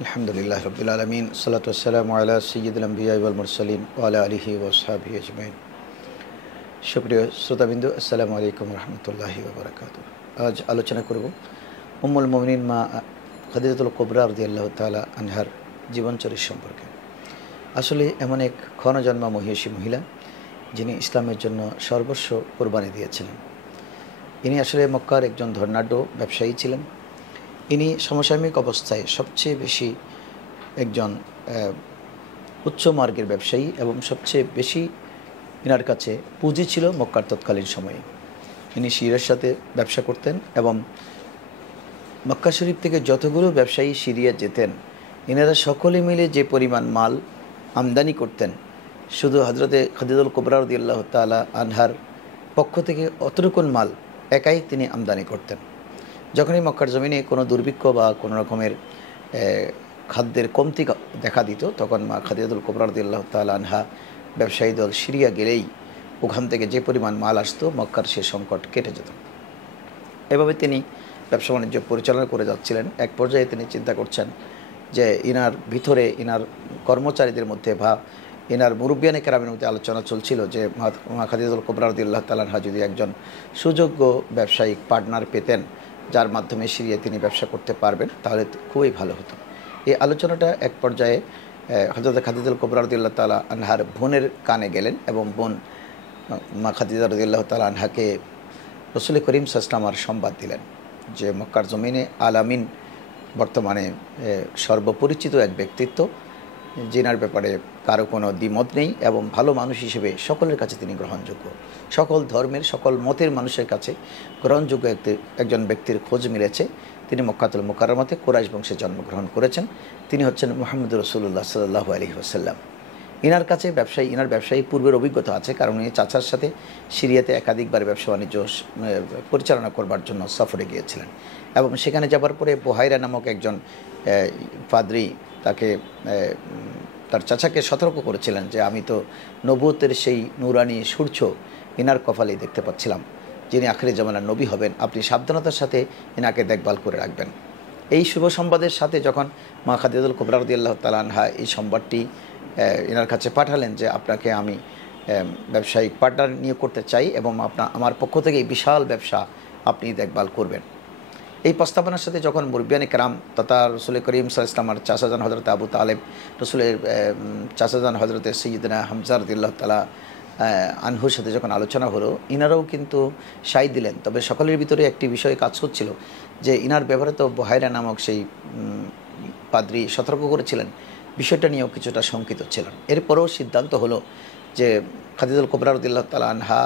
আলহামদুলিল্লাহ রবিল আলমিন সালাতাম আলা সৈয়দুল আম্বিয়া ওয়াল মুরসালিন ওয়া আলা আলিহি ওয়া আসহাবিহি আজমাইন। সুপ্রিয় শ্রোতাবিন্দু, আসসালামু আলাইকুম রহমতুল্লাহি ওয়া বারাকাতুহু। আজ আলোচনা করব উম্মুল মুমিনিন মা খাদিজাতুল কুবরা রাদিয়াল্লাহু তাআলা আনহার জীবনচরিত সম্পর্কে। আসলে এমন এক ক্ষণজন্মা মহিষী মহিলা যিনি ইসলামের জন্য সর্বস্ব কোরবানি দিয়েছিলেন। ইনি আসলে মক্কার একজন ধনাঢ্য ব্যবসায়ী ছিলেন। ইনি সমসাময়িক অবস্থায় সবচেয়ে বেশি একজন উচ্চ মার্গের ব্যবসায়ী এবং সবচেয়ে বেশি ইনার কাছে পুঁজি ছিল মক্কার তৎকালীন সময়ে। ইনি সিরিয়ার সাথে ব্যবসা করতেন এবং মক্কা শরীফ থেকে যতগুলো ব্যবসায়ী সিরিয়া যেতেন, ইনারা সকলে মিলে যে পরিমাণ মাল আমদানি করতেন, শুধু হজরতে খাদিজাতুল কুবরা রাদিয়াল্লাহু তাআলা আনহার পক্ষ থেকে অতটুকুন মাল একাই তিনি আমদানি করতেন। যখনই মক্কার জমিনে কোনো দুর্ভিক্ষ বা কোনো রকমের খাদ্যের কমতি দেখা দিত, তখন মা খাদিজাতুল কুবরা রাদিয়াল্লাহু তাআলা আনহা ব্যবসায়ী দল সিরিয়া গেলেই ওখান থেকে যে পরিমাণ মাল আসতো, মক্কার সে সংকট কেটে যেত। এভাবে তিনি ব্যবসা বাণিজ্য পরিচালনা করে যাচ্ছিলেন। এক পর্যায়ে তিনি চিন্তা করছেন যে ইনার ভিতরে, ইনার কর্মচারীদের মধ্যে বা ইনার মুরব্বিয়ানে কেরামের মধ্যে আলোচনা চলছিল যে মা খাদিজাতুল কুবরা রাদিয়াল্লাহু তাআলা আনহা যদি একজন সুযোগ্য ব্যবসায়িক পার্টনার পেতেন, যার মাধ্যমে সিরিয়ায় তিনি ব্যবসা করতে পারবেন, তাহলে খুবই ভালো হতো। এই আলোচনাটা এক পর্যায়ে হযরত খাদিজাতুল কুবরা রাদিয়াল্লাহু তাআলা আনহার বোনের কানে গেলেন এবং বোন মা খাদিজা রাদিয়াল্লাহু তাআলা আনহাকে রাসূল করিম সাল্লাল্লাহু আলাইহি ওয়াসাল্লাম সংবাদ দিলেন যে মক্কার জমিনে আলামিন বর্তমানে সর্বপরিচিত এক ব্যক্তিত্ব, যিনার ব্যাপারে কারো কোনো দ্বিমত নেই এবং ভালো মানুষ হিসেবে সকলের কাছে তিনি গ্রহণযোগ্য। সকল ধর্মের, সকল মতের মানুষের কাছে গ্রহণযোগ্য একজন ব্যক্তির খোঁজ মিলেছে। তিনি মক্কাতুল মুকাররমাতে কুরাইশ বংশে জন্মগ্রহণ করেছেন। তিনি হচ্ছেন মুহাম্মদ রাসূলুল্লাহ সাল্লাল্লাহু আলাইহি ওয়াসাল্লাম। ইনার কাছে ইনার ব্যবসায়ী পূর্বের অভিজ্ঞতা আছে, কারণ ইনি চাচার সাথে সিরিয়াতে একাধিকবার ব্যবসা বাণিজ্য পরিচালনা করবার জন্য সফরে গিয়েছিলেন এবং সেখানে যাবার পরে বুহাইরা নামক একজন পাদ্রী তাকে তার চাচাকে সতর্ক করেছিলেন যে আমি তো নবুয়তের সেই নূরানি সূর্য ইনার কপালেই দেখতে পাচ্ছিলাম, যিনি আখিরি জামানার নবী হবেন, আপনি সাবধানতার সাথে ইনাকে দেখভাল করে রাখবেন। এই শুভ সংবাদের সাথে যখন মা খাদিজাতুল কুবরা রাদিয়াল্লাহু তাআলা আনহা এই সংবাদটি ইনার কাছে পাঠালেন যে আপনাকে আমি ব্যবসায়িক পার্টনার নিয়োগ করতে চাই এবং আমার পক্ষ থেকে এই বিশাল ব্যবসা আপনি দেখভাল করবেন, এই প্রস্তাবনার সাথে যখন মুরব্বিয়ানে কেরাম তথা রাসূল করিম সাল্লাল্লাহু আলাইহি ওয়াসাল্লামের চাচাজান হযরত আবু তালেব, রাসূলের চাচাজান হযরত সাইয়্যিদনা হামজা রাদিয়াল্লাহু তাআলা আনহুর সাথে যখন আলোচনা হলো, ইনারাও কিন্তু সায় দিলেন। তবে সকলের ভিতরে একটি বিষয় কাজ করছিল যে ইনার ব্যাপারে তো বুহাইরা নামক সেই পাদ্রী সতর্ক করেছিলেন, বিষয়টা নিয়েও কিছুটা শঙ্কিত ছিলেন। এরপরেও সিদ্ধান্ত হলো যে খাদিজাতুল কুবরা রাদিয়াল্লাহু তাআলা আনহা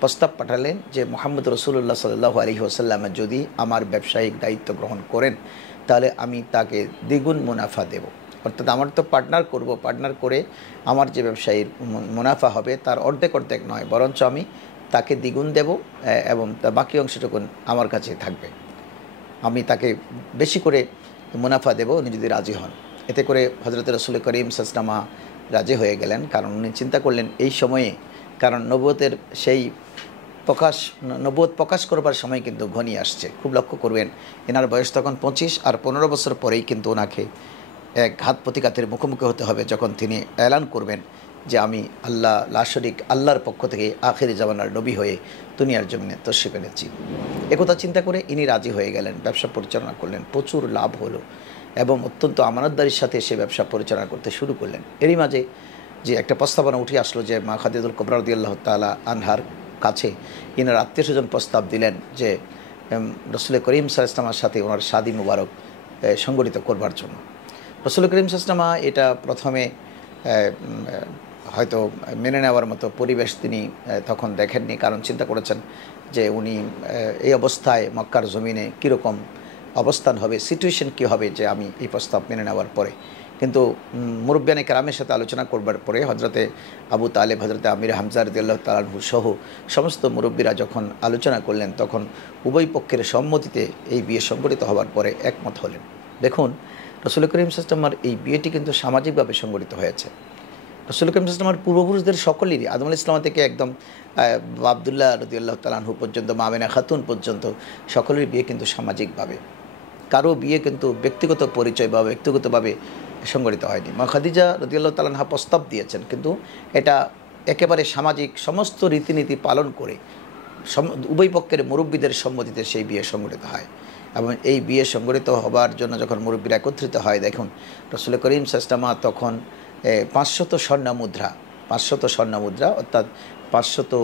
প্রস্তাব পাঠালেন যে মুহাম্মদ রাসূলুল্লাহ সাল্লাল্লাহু আলাইহি ওয়াসাল্লাম যদি আমার ব্যবসায়িক দায়িত্ব গ্রহণ করেন, তাহলে আমি তাকে দ্বিগুণ মুনাফা দেব। অর্থাৎ আমার তো পার্টনার করে আমার যে ব্যবসায়ীর মুনাফা হবে তার অর্ধেক নয়, বরঞ্চ আমি তাকে দ্বিগুণ দেব এবং তার বাকি অংশটুকুন আমার কাছে থাকবে। আমি তাকে বেশি করে মুনাফা দেব উনি যদি রাজি হন। এতে করে হযরত রাসূল করিম সাল্লাল্লাহু আলাইহি ওয়াসাল্লাম রাজি হয়ে গেলেন, কারণ উনি চিন্তা করলেন এই সময়ে, কারণ নবুয়তের সেই নবুয়ত প্রকাশ করবার সময় কিন্তু ঘনিয়ে আসছে। খুব লক্ষ্য করবেন, এনার বয়স তখন 25 আর 15 বছর পরেই কিন্তু ওনাকে এক ঘাত প্রতিঘাতের মুখোমুখি হতে হবে, যখন তিনি এলান করবেন যে আমি আল্লাহ লা শরীক আল্লাহর পক্ষ থেকে আখিরি জামানার নবী হয়ে দুনিয়ার জমিনে তশরিফ এনেছি। একথা চিন্তা করে ইনি রাজি হয়ে গেলেন, ব্যবসা পরিচালনা করলেন, প্রচুর লাভ হলো এবং অত্যন্ত আমানতদারির সাথে সে ব্যবসা পরিচালনা করতে শুরু করলেন। এরই মাঝে যে একটা প্রস্তাবনা উঠে আসলো যে মা খাদিজাতুল কুবরা রাদিয়াল্লাহু তাআলা আনহার কাছে ইনার আত্মীয়স্বজন প্রস্তাব দিলেন যে রাসূল করিম সাল্লাল্লাহু আলাইহি ওয়াসাল্লামের সাথে ওনার শাদী মুবারক সংগঠিত করবার জন্য। রাসূল করিম সাল্লাল্লাহু আলাইহি ওয়াসাল্লাম এটা প্রথমে হয়তো মেনে নেওয়ার মতো পরিবেশ তিনি তখন দেখেননি, কারণ চিন্তা করেছেন যে উনি এই অবস্থায় মক্কার জমিনে কীরকম অবস্থান হবে, সিচুয়েশন কী হবে যে আমি এই প্রস্তাব মেনে নেওয়ার পরে। কিন্তু মুরব্বিয়ানে কেরামের সাথে আলোচনা করবার পরে হযরতে আবু তালেব, হযরতে আমির হামজা রাদিয়াল্লাহু তাআলা আনহু সহ সমস্ত মুরব্বীরা যখন আলোচনা করলেন, তখন উভয় পক্ষের সম্মতিতে এই বিয়ে সংগঠিত হওয়ার পরে একমত হলেন। দেখুন, রাসূল করিম সাল্লাল্লাহু আলাইহি ওয়াসাল্লামের এই বিয়েটি কিন্তু সামাজিকভাবে সংগঠিত হয়েছে। রাসূল করিম সাল্লাল্লাহু আলাইহি ওয়াসাল্লামের পূর্বপুরুষদের সকলেরই, আদম আলাইহিস সালাম থেকে একদম আব্দুল্লাহ রাদিয়াল্লাহু তাআলা আনহু পর্যন্ত, মা আমিনা খাতুন পর্যন্ত সকলের বিয়ে কিন্তু সামাজিকভাবে। কারো বিয়ে কিন্তু ব্যক্তিগত পরিচয় বা ব্যক্তিগতভাবে সংগঠিত হয়নি। মা খাদিজা রাদিয়াল্লাহু তাআলা আনহা প্রস্তাব দিয়েছেন, কিন্তু এটা একেবারে সামাজিক সমস্ত রীতিনীতি পালন করে উভয় পক্ষের মুরব্বীদের সম্মতিতে সেই বিয়ে সংগঠিত হয়। এবং এই বিয়ে সংগঠিত হবার জন্য যখন মুরব্বীরা একত্রিত হয়, দেখুন রাসূল করিম সাল্লাল্লাহু আলাইহি তখন 500 স্বর্ণ মুদ্রা অর্থাৎ 500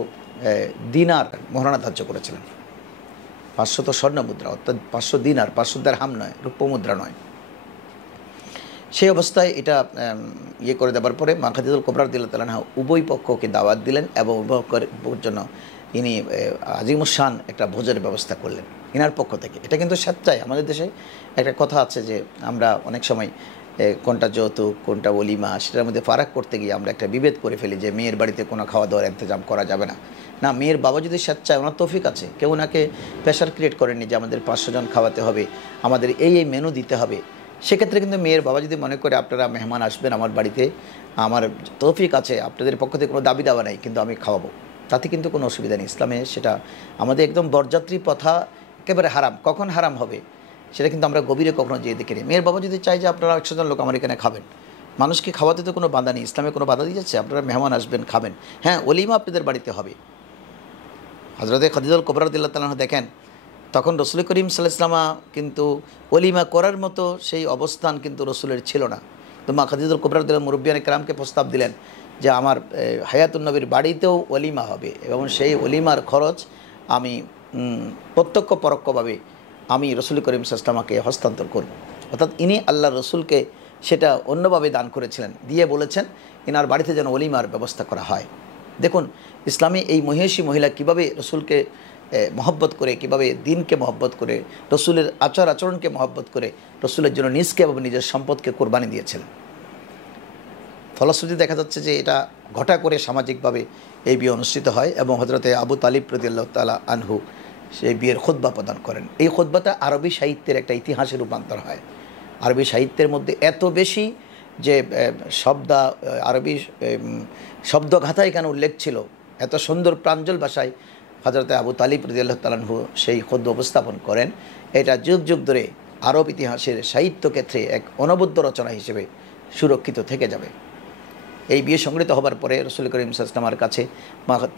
দিনার মোহরানা ধার্য করেছিলেন। 500 স্বর্ণ মুদ্রা অর্থাৎ 500 দিনার, 500 দিরহাম নয়, রূপ্য মুদ্রা নয়। সেই অবস্থায় এটা করে দেওয়ার পরে মা খাদিজাতুল কুবরা রাদিয়াল্লাহু তাআলা আনহা উভয় পক্ষকে দাওয়াত দিলেন এবং উভয় পক্ষের জন্য ইনি আজিমুশান একটা ভোজের ব্যবস্থা করলেন ইনার পক্ষ থেকে। এটা কিন্তু স্বেচ্ছায়। আমাদের দেশে একটা কথা আছে যে আমরা অনেক সময় কোনটা যৌতুক কোনটা ওলিমা সেটার মধ্যে ফারাক করতে গিয়ে আমরা একটা বিভেদ করে ফেলি যে মেয়ের বাড়িতে কোনো খাওয়া দাওয়ার ইন্তজাম করা যাবে না। না, মেয়ের বাবা যদি স্বেচ্ছায়, ওনার তৌফিক আছে, কেউ ওনাকে প্রেশার ক্রিয়েট করেননি যে আমাদের 500 জন খাওয়াতে হবে, আমাদের এই মেনু দিতে হবে। সেক্ষেত্রে কিন্তু মেয়ের বাবা যদি মনে করে আপনারা মেহমান আসবেন আমার বাড়িতে, আমার তৌফিক আছে, আপনাদের পক্ষ থেকে কোনো দাবি দাওয়া নাই, কিন্তু আমি খাওয়াবো, তাতে কিন্তু কোনো অসুবিধা নেই। ইসলামে সেটা আমাদের একদম বরযাত্রী প্রথা একেবারে হারাম। কখন হারাম হবে সেটা কিন্তু আমরা গভীরে কখনো যেয়ে দেখি নি। মেয়ের বাবা যদি চাই যে আপনারা 100 জন লোক আমার এখানে খাবেন, মানুষকে খাওয়াতে তো কোনো বাধা নেই, ইসলামে কোনো বাধা দিয়েছে? আপনারা মেহমান আসবেন, খাবেন, হ্যাঁ ওলিমা আপনাদের বাড়িতে হবে। হযরতে খাদিজাতুল কুবরা রাদিয়াল্লাহু তাআলা দেখেন তখন রাসূল করিম সাল্লাল্লাহু আলাইহি ওয়াসাল্লাম কিন্তু ওলিমা করার মতো সেই অবস্থান কিন্তু রাসূলের ছিল না। তো মা খাদিজাতুল কুবরা রাদিয়াল্লাহু মুরব্বিয়ানে কেরামকে প্রস্তাব দিলেন যে আমার হায়াতুন নবীর বাড়িতেও ওলিমা হবে এবং সেই ওলিমার খরচ আমি প্রত্যক্ষ পরোক্ষভাবে আমি রাসূল করিম সাল্লাল্লাহু আলাইহি ওয়াসাল্লামকে হস্তান্তর করব। অর্থাৎ ইনি আল্লাহর রাসূলকে সেটা অন্যভাবে দান করেছিলেন, দিয়ে বলেছেন ইনার বাড়িতে যেন ওলিমার ব্যবস্থা করা হয়। দেখুন ইসলামে এই মহিষী মহিলা কীভাবে রসুলকে মহব্বত করে, কীভাবে দিনকে মহব্বত করে, রসুলের আচার আচরণকে মহব্বত করে রসুলের জন্য নিজকে এবং নিজের সম্পদকে কোরবানি দিয়েছিলেন। ফলশ্রুতি দেখা যাচ্ছে যে এটা ঘটা করে সামাজিকভাবে এই বিয়ে অনুষ্ঠিত হয় এবং হযরতে আবু তালিব রাদিয়াল্লাহু তাআলা আনহু সেই বিয়ের খুতবা প্রদান করেন। এই খুতবাটা আরবি সাহিত্যের একটা ইতিহাসে রূপান্তর হয়। আরবি সাহিত্যের মধ্যে এত বেশি যে আরবি শব্দগাথা এখানে উল্লেখ ছিল, এত সুন্দর প্রাঞ্জল ভাষায় হযরতে আবু তালিব রাদিয়াল্লাহু তাআলা আনহু সেই খুতবা উপস্থাপন করেন। এটা যুগ যুগ ধরে আরব ইতিহাসের সাহিত্য ক্ষেত্রে এক অনবদ্য রচনা হিসেবে সুরক্ষিত থেকে যাবে। এই বিয়ে সংগঠিত হবার পরে রাসূল করিম সাল্লাল্লাহু আলাইহি ওয়াসাল্লামের কাছে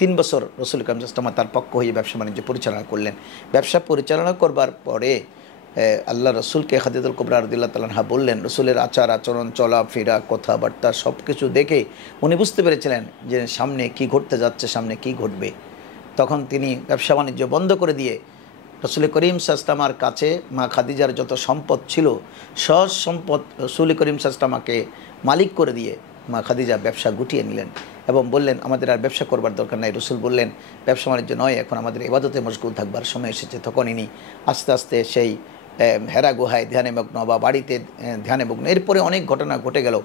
3 বছর রাসূল করিম সাল্লাল্লাহু আলাইহি ওয়াসাল্লাম তার পক্ষ হয়ে ব্যবসা বাণিজ্য পরিচালনা করলেন। ব্যবসা পরিচালনা করবার পরে আল্লাহ রসুলকে খাদিজাতুল কুবরা রাদিয়াল্লাহু তাআলা আনহা বললেন, রসুলের আচার আচরণ চলাফেরা কথাবার্তা সব কিছু দেখে উনি বুঝতে পেরেছিলেন যে সামনে কি ঘটতে যাচ্ছে, সামনে কি ঘটবে। তখন তিনি ব্যবসা বাণিজ্য বন্ধ করে দিয়ে রাসূল করিম সাল্লাল্লাহু আলাইহি ওয়াসাল্লামের কাছে মা খাদিজার যত সম্পদ ছিল সব সম্পদ রাসূল করিম সাল্লাল্লাহু আলাইহি ওয়াসাল্লামকে মালিক করে দিয়ে মা খাদিজা ব্যবসা গুটিয়ে নিলেন এবং বললেন আমাদের আর ব্যবসা করবার দরকার নাই। রসুল বললেন ব্যবসা বাণিজ্য নয়, এখন আমাদের ইবাদতে মশগুল থাকবার সময় এসেছে। তখন ইনি আস্তে আস্তে সেই হেরা গুহায় ধ্যানে মগ্ন বা বাড়িতে ধ্যানে মগ্ন। এরপরে অনেক ঘটনা ঘটে গেল।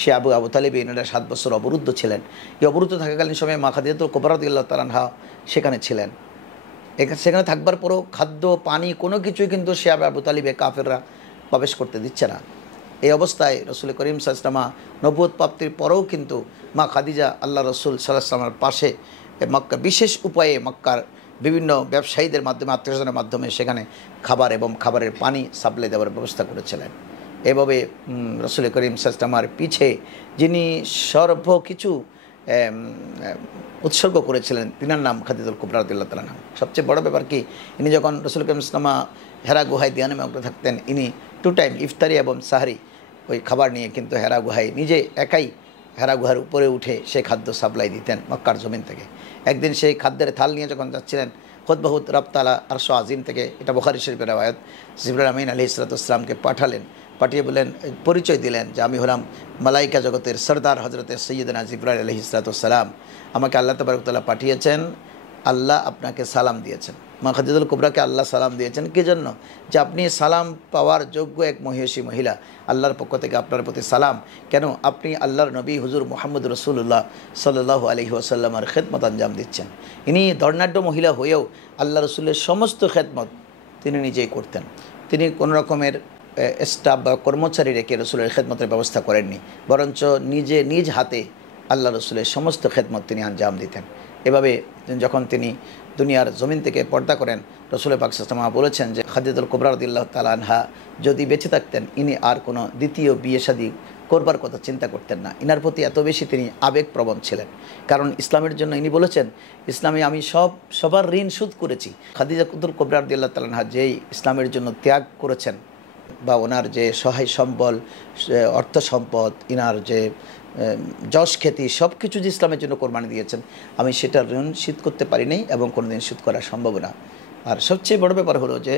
সে আবু তালিব এনারা 7 বছর অবরুদ্ধ ছিলেন। এই অবরুদ্ধ থাকাকালীন সময়ে মা খাদিজাতুল কুবরা রাদিয়াল্লাহু তাআলা আনহা সেখানে ছিলেন। সেখানে থাকবার পরও খাদ্য পানি কোনো কিছুই কিন্তু সে আবু তালিবে কাফেররা প্রবেশ করতে দিচ্ছে না। এই অবস্থায় রাসূল করিম সাল্লাল্লাহু আলাইহি ওয়াসাল্লাম নবুয়ত প্রাপ্তির পরেও কিন্তু মা খাদিজা আল্লাহ রসুল সাল্লাল্লাহু আলাইহি ওয়াসাল্লামের পাশে মক্কা বিশেষ উপায়ে মক্কার বিভিন্ন ব্যবসায়ীদের মাধ্যমে আত্মীয়স্বজনের মাধ্যমে সেখানে খাবার এবং খাবারের পানি সাপ্লাই দেওয়ার ব্যবস্থা করেছিলেন। এভাবে রাসূল করিম সাল্লাল্লাহু আলাইহি ওয়াসাল্লামের পিছে যিনি সর্বকিছু উৎসর্গ করেছিলেন তিনার নাম খাদিজাতুল কুবরা রাদিয়াল্লাহু তাআলা আনহা। সবচেয়ে বড় ব্যাপার কি, ইনি যখন রাসূল করিম সাল্লাল্লাহু আলাইহি ওয়াসাল্লাম হেরা গুহায় ধ্যানে মগ্ন থাকতেন, ইনি 2 টাইম ইফতারি এবং সাহরি ওই খাবার নিয়ে কিন্তু হেরা গুহায় নিজে একাই হেরা গুহার উপরে উঠে সে খাদ্য সাপ্লাই দিতেন মক্কার জমিন থেকে। একদিন সেই খাদ্যের থাল নিয়ে যখন যাচ্ছিলেন খুতবাহুত রব তাআলা আরশ আজিম থেকে, এটা বুখারী শরীফের রওয়ায়াত, জিবরাইল আমিন আলাইহিস সালাতু ওয়াস সালামকে পাঠালেন। পাঠিয়ে বলেন, পরিচয় দিলেন যে আমি হলাম মালাইকা জগতের সরদার হযরতে সাইয়্যিদনা জিবরাইল আলাইহিস সালাতু ওয়াস সালাম। আমাকে আল্লাহ তাবারক তাআলা পাঠিয়েছেন, আল্লাহ আপনাকে সালাম দিয়েছেন। মা খাদিজাতুল কুবরাকে আল্লাহ সালাম দিয়েছেন কি জন্য? যে আপনি সালাম পাওয়ার যোগ্য এক মহিষী মহিলা, আল্লাহর পক্ষ থেকে আপনার প্রতি সালাম। কেন? আপনি আল্লাহর নবী হুজুর মুহাম্মদ রাসূলুল্লাহ সাল্লাল্লাহু আলাইহি ওয়াসাল্লামের খেদমত আঞ্জাম দিচ্ছেন। ইনি ধর্নাঢ্য মহিলা হয়েও আল্লাহ রসুলের সমস্ত খেদমত তিনি নিজেই করতেন। তিনি কোনো রকমের স্টাফ বা কর্মচারী রেখে রসুলের খেদমতের ব্যবস্থা করেননি, বরঞ্চ নিজ হাতে আল্লাহ রসুলের সমস্ত খেদমত তিনি আঞ্জাম দিতেন। এভাবে যখন তিনি দুনিয়ার জমিন থেকে পর্দা করেন, রাসূল পাক সাল্লাল্লাহু আলাইহি ওয়াসাল্লাম বলেছেন যে খাদিজাতুল কুবরা রাদিয়াল্লাহু তাআলা আনহা যদি বেঁচে থাকতেন ইনি আর কোনো দ্বিতীয় বিয়ে শাদী করবার কথা চিন্তা করতেন না। ইনার প্রতি এত বেশি তিনি আবেগপ্রবণ ছিলেন, কারণ ইসলামের জন্য ইনি বলেছেন, ইসলামে আমি সবার ঋণ শোধ করেছি। খাদিজাতুল কুবরা রাদিয়াল্লাহু তাআলা আনহা যেই ইসলামের জন্য ত্যাগ করেছেন, বা ওনার যে সহায় সম্বল, অর্থ সম্পদ, ইনার যে যশ খ্যাতি, সব কিছু যে ইসলামের জন্য কোরবানি দিয়েছেন, আমি সেটার ঋণ শোধ করতে পারি নাই এবং কোনোদিন শোধ করা সম্ভব না। আর সবচেয়ে বড় ব্যাপার হলো যে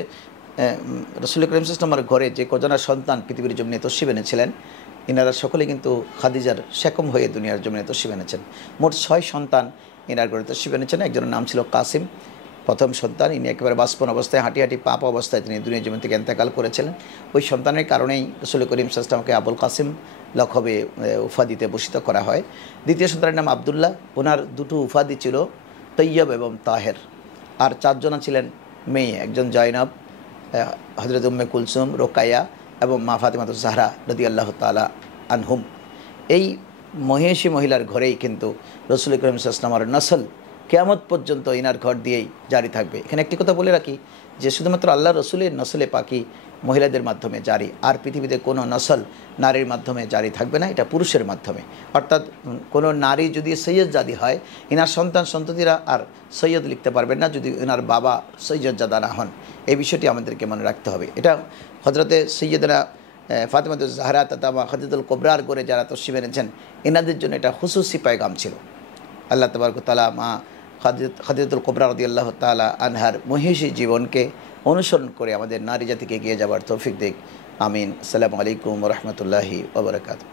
রাসূল করিম সাল্লাল্লাহু আলাইহি ওয়াসাল্লামের ঘরে যে কজনা সন্তান পৃথিবীর জমিনে তশরিফ এনেছিলেন, ইনারা সকলে কিন্তু খাদিজার শেকম হয়ে দুনিয়ার জমিনে তশরিফ এনেছেন। মোট 6 সন্তান ইনার ঘরে তশরিফ এনেছেন। একজনের নাম ছিল কাসিম, প্রথম সন্তান। ইনি একেবারে বাষ্পন অবস্থায়, হাঁটি হাঁটি পাপ অবস্থায় তিনি দুনিয়ার জমিন থেকে ইন্তেকাল করেছিলেন। ওই সন্তানের কারণেই রাসূল করিম সাল্লাল্লাহু আলাইহি ওয়াসাল্লামকে আবুল কাসিম লকবে উপাধিতে ভূষিত করা হয়। দ্বিতীয় সন্তানের নাম আবদুল্লাহ। ওনার দুটো উপাধি ছিল তৈয়ব এবং তাহের। আর 4 জনা ছিলেন মেয়ে, একজন জয়নব, হযরত উম্মে কুলসুম, রোকায়া এবং মা ফাতিমাতুজ জাহরা রাদিয়াল্লাহু তাআলা আনহুম। এই মহিষী মহিলার ঘরেই কিন্তু রাসূল করিম সাল্লাল্লাহু আলাইহি ওয়াসাল্লামের নসল কিয়ামত পর্যন্ত ইনার ঘর দিয়েই জারি থাকবে। এখানে একটি কথা বলে রাখি যে শুধুমাত্র আল্লাহ রসুলের নসলে পাকি মহিলাদের মাধ্যমে জারি, আর পৃথিবীতে কোনো নসল নারীর মাধ্যমে জারি থাকবে না, এটা পুরুষের মাধ্যমে। অর্থাৎ কোনো নারী যদি সৈয়দ জাদি হয়, ইনার সন্তান সন্ততিরা আর সৈয়দ লিখতে পারবেন না যদি ইনার বাবা সৈয়দ জাদা না হন। এই বিষয়টি আমাদেরকে মনে রাখতে হবে। এটা হযরতে সৈয়দনা ফাতিমাতুজ জাহরা তথা খাদিজাতুল কুবরার করে যারা তশরিফ এনেছেন, এনাদের জন্য এটা হুসুসি পায়গাম ছিল। আল্লাহ তাবারক ওয়া তাআলা মা খাদিজাতুল কুবরা রাদিয়াল্লাহু তাআলা আনহার মহিষী জীবনকে অনুসরণ করে আমাদের নারী জাতিকে এগিয়ে যাবার তৌফিক দিক। আমিন। আসসালামু আলাইকুম ওয়া রাহমাতুল্লাহি ওয়া বারাকাতুহু।